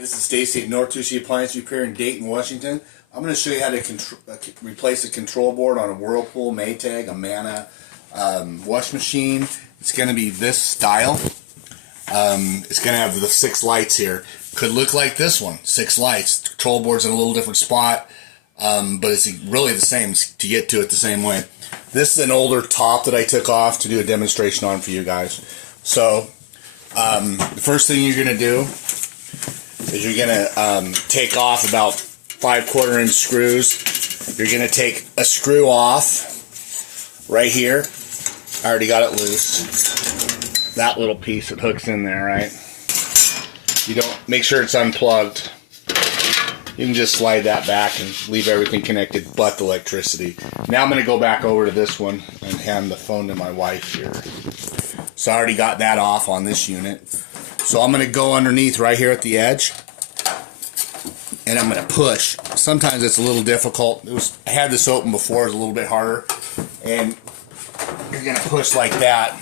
This is Stacy at North Tushy Appliance Repair in Dayton, Washington. I'm going to show you how to replace a control board on a Whirlpool, Maytag, a Mana wash machine. It's going to be this style. It's going to have the 6 lights here. Could look like this one, 6 lights. The control board's in a little different spot, but it's really the same to get to it the same way. This is an older top that I took off to do a demonstration on for you guys. So the first thing you're going to do is you're going to take off about 5 1/4-inch screws. You're going to take a screw off right here. I already got it loose. That little piece that hooks in there, right? You don't make sure it's unplugged. You can just slide that back and leave everything connected but the electricity. Now I'm going to go back over to this one and hand the phone to my wife here. So I already got that off on this unit. So I'm going to go underneath right here at the edge, and I'm going to push. Sometimes it's a little difficult. I had this open before, it's a little bit harder. And you're going to push like that.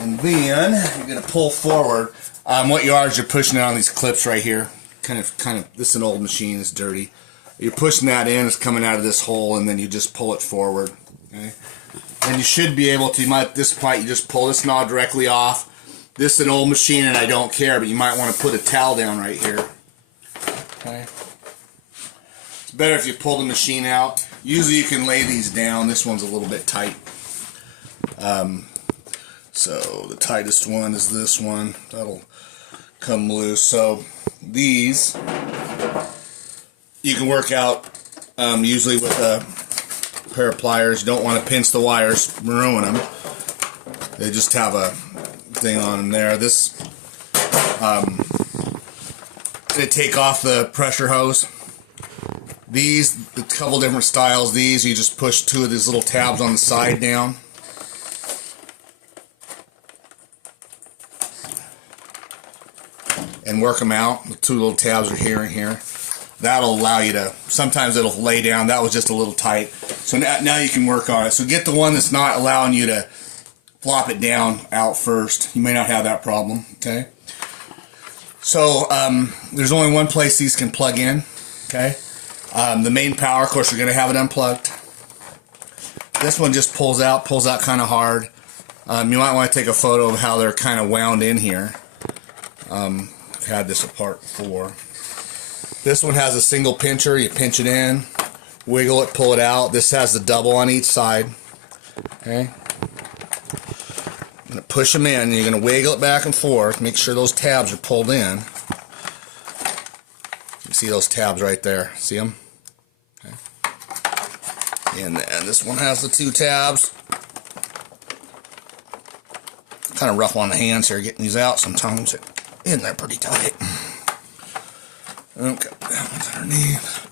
And then you're going to pull forward. What you are is you're pushing it on these clips right here. Kind of, this is an old machine, it's dirty. You're pushing that in, it's coming out of this hole, and then you just pull it forward. Okay? And you should be able to, at this point, you just pull this knob directly off. This is an old machine and I don't care, but you might want to put a towel down right here. Okay. It's better if you pull the machine out. Usually you can lay these down. This one's a little bit tight. So the tightest one is this one. That'll come loose. So these you can work out usually with a pair of pliers. You don't want to pinch the wires, ruin them. They just have a thing on them there. This I'm going to take off the pressure hose. These, a couple different styles. These, you just push 2 of these little tabs on the side down. And work them out. The 2 little tabs are here and here. That'll allow you to, sometimes it'll lay down. That was just a little tight. So now you can work on it. So get the one that's not allowing you to flop it down out first. You may not have that problem, okay? So there's only one place these can plug in, okay? The main power, of course, you're going to have it unplugged. This one just pulls out kind of hard. You might want to take a photo of how they're kind of wound in here. I've had this apart before. This one has a single pincher. You pinch it in, wiggle it, pull it out. This has the double on each side, okay? I'm going to push them in, and you're going to wiggle it back and forth. Make sure those tabs are pulled in. You see those tabs right there. See them? Okay. And then this one has the 2 tabs. Kind of rough on the hands here getting these out sometimes. And they're pretty tight. Okay, that one's underneath.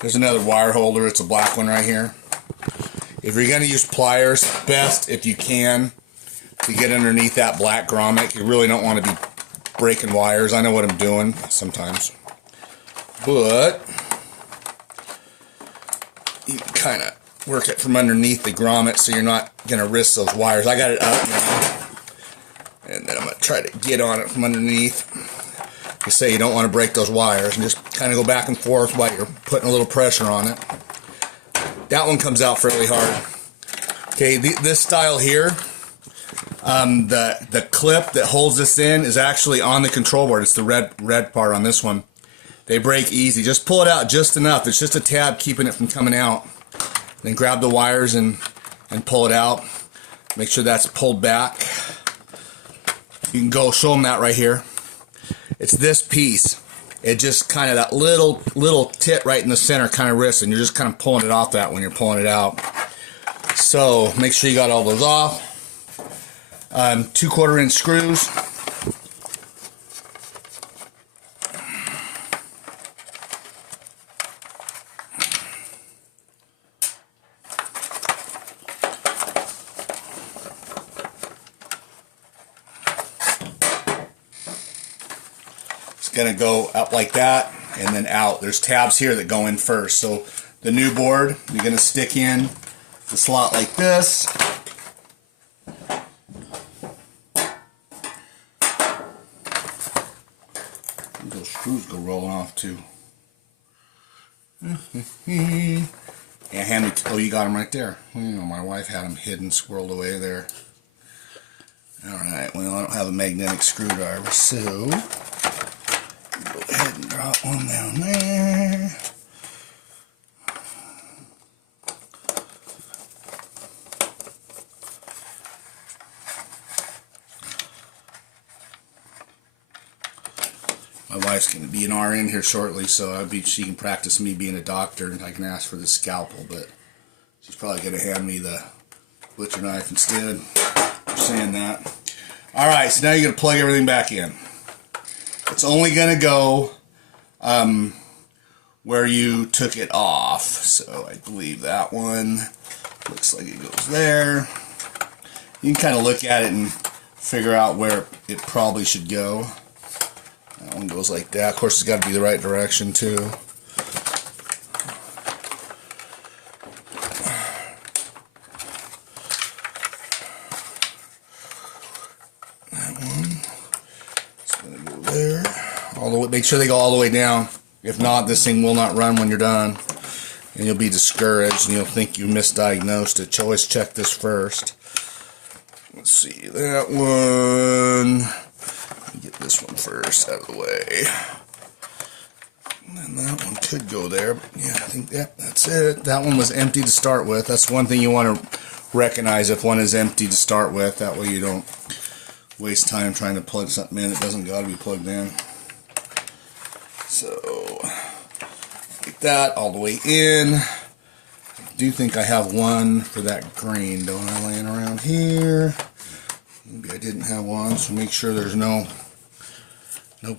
There's another wire holder. It's a black one right here. If you're going to use pliers, best if you can to get underneath that black grommet. You really don't want to be breaking wires. I know what I'm doing sometimes. But you can kind of work it from underneath the grommet so you're not going to risk those wires. I got it up now. And then I'm going to try to get on it from underneath. You say you don't want to break those wires, and just kind of go back and forth while you're putting a little pressure on it. That one comes out fairly hard. Okay, this style here, the clip that holds this in is actually on the control board. It's the red part on this one. They break easy. Just pull it out just enough. It's just a tab keeping it from coming out. Then grab the wires and pull it out. Make sure that's pulled back. You can go show them that right here. It's this piece. It just kind of that little tit right in the center kind of wrist, and you're just kind of pulling it off that when you're pulling it out. So make sure you got all those off. 2 1/4-inch screws. Going to go up like that and then out. There's tabs here that go in first. So the new board, you're going to stick in the slot like this. Those screws go rolling off too. Yeah, hand me. Oh, you got them right there. You know, my wife had them hidden, squirreled away there. All right. Well, I don't have a magnetic screwdriver, so go ahead and drop one down there. My wife's going to be an RN here shortly, so she can practice me being a doctor, and I can ask for the scalpel, but she's probably going to hand me the butcher knife instead for saying that. Alright, so now you're going to plug everything back in. It's only going to go where you took it off, so I believe that one looks like it goes there. You can kind of look at it and figure out where it probably should go. That one goes like that. Of course, it's got to be the right direction too. That one is going to go there. All the way. Make sure they go all the way down. If not, this thing will not run when you're done, and you'll be discouraged and you'll think you misdiagnosed it. Always check this first. Let's see that one. Get this one first out of the way. And then that one could go there. But yeah, I think that's it. That one was empty to start with. That's one thing you want to recognize if one is empty to start with. That way you don't waste time trying to plug something in that doesn't got to be plugged in. So, like that all the way in. I do think I have one for that green, don't I, laying around here? Maybe I didn't have one, so make sure there's no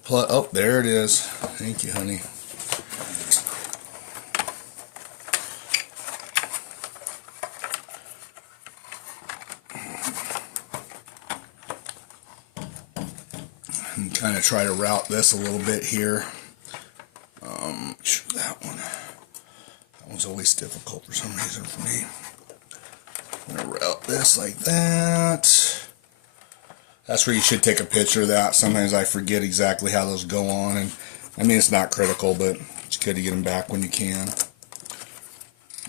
plug. Oh, there it is. Thank you, honey. And kind of try to route this a little bit here. That one. That one's always difficult for some reason for me. I'm going to route this like that. That's where you should take a picture of that. Sometimes I forget exactly how those go on, and I mean it's not critical, but it's good to get them back when you can.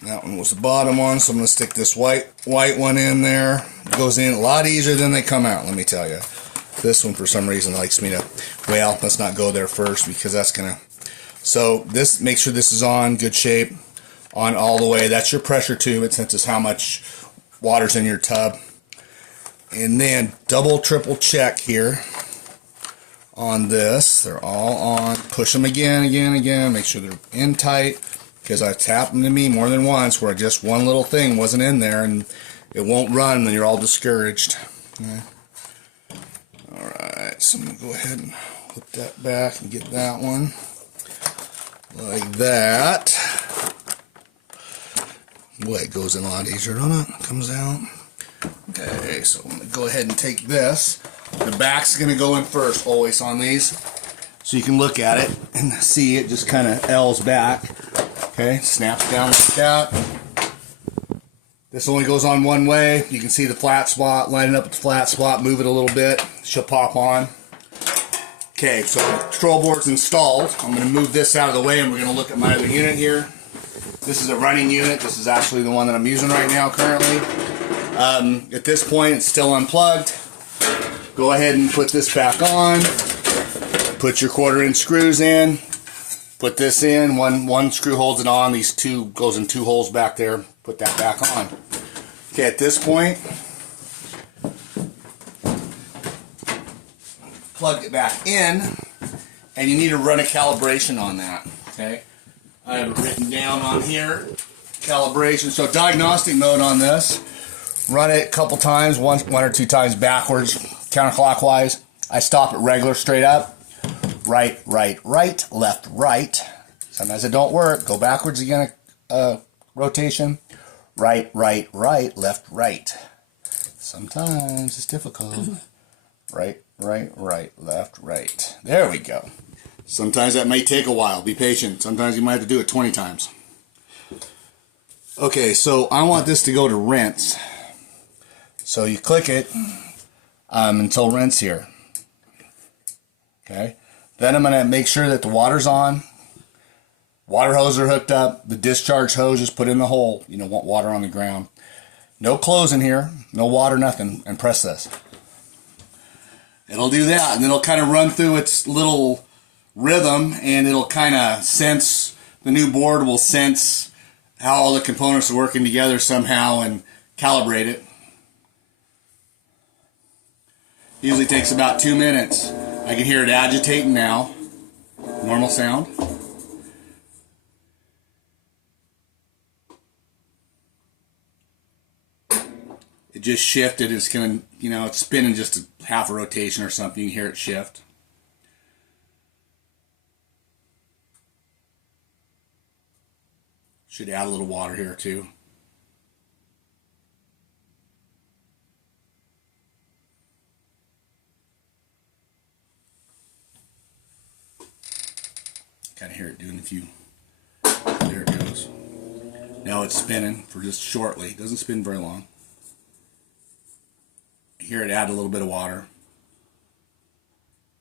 That one was the bottom one, so I'm going to stick this white one in there. It goes in a lot easier than they come out, let me tell you. This one for some reason likes me to, well, let's not go there first because that's going to, so this, make sure this is on good shape, on all the way. That's your pressure tube. It senses how much water's in your tub. And then double, triple check here on this. They're all on. Push them again. Make sure they're in tight, because it's happened to me more than once where just one little thing wasn't in there and it won't run, and then you're all discouraged. Okay. Alright, so I'm going to go ahead and put that back and get that one. Like that. Boy, it goes in a lot easier, doesn't it? Comes out. Okay, so I'm going to go ahead and take this. The back's going to go in first, always on these. So you can look at it and see it just kind of L's back. Okay, snaps down like that. This only goes on one way. You can see the flat spot, line it up with the flat spot, move it a little bit. She'll pop on. Okay, so the control board's installed. I'm going to move this out of the way and we're going to look at my other unit here. This is a running unit. This is actually the one that I'm using right now currently. At this point, it's still unplugged. Go ahead and put this back on. Put your 1/4-inch screws in. Put this in. One screw holds it on. These two goes in 2 holes back there. Put that back on. Okay, at this point, plug it back in, and you need to run a calibration on that. Okay, I have it written down on here. Calibration. So diagnostic mode on this. Run it a couple times, one or two times backwards, counterclockwise. I stop it regular, straight up. Right, right, right, left, right. Sometimes it don't work. Go backwards again, rotation. Right, right, right, left, right. Sometimes it's difficult. Right, right, right, left, right. There we go. Sometimes that may take a while. Be patient. Sometimes you might have to do it 20 times. Okay, so I want this to go to rinse. So you click it until rinse here. Okay. Then I'm going to make sure that the water's on. Water hose are hooked up. The discharge hose is put in the hole. You don't want water on the ground. No clothes in here. No water, nothing. And press this. It'll do that. And it'll kind of run through its little rhythm. And it'll kind of sense, the new board will sense how all the components are working together somehow and calibrate it. Usually takes about 2 minutes. I can hear it agitating now. Normal sound. It just shifted. It's going to, you know, it's spinning just a half a rotation or something. You can hear it shift. Should add a little water here too. Kind of hear it doing a few. There it goes. Now it's spinning for just shortly. It doesn't spin very long. Hear it add a little bit of water.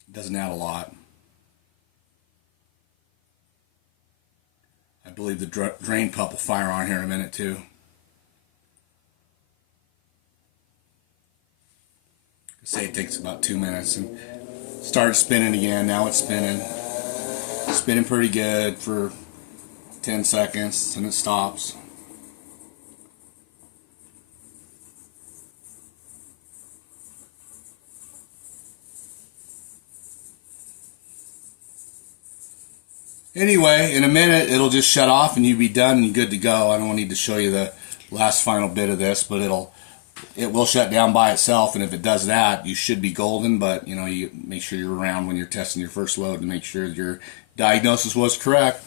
It doesn't add a lot. I believe the drain pump will fire on here in a minute too. Say it takes about 2 minutes and started spinning again. Now it's spinning. Spinning pretty good for 10 seconds and it stops. Anyway, in a minute it'll just shut off and you'll be done and good to go. I don't need to show you the last final bit of this, but it will shut down by itself, and if it does that, you should be golden. But you know, you make sure you're around when you're testing your first load to make sure your diagnosis was correct.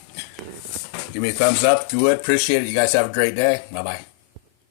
Give me a thumbs up if you would. Appreciate it. You guys have a great day. Bye bye.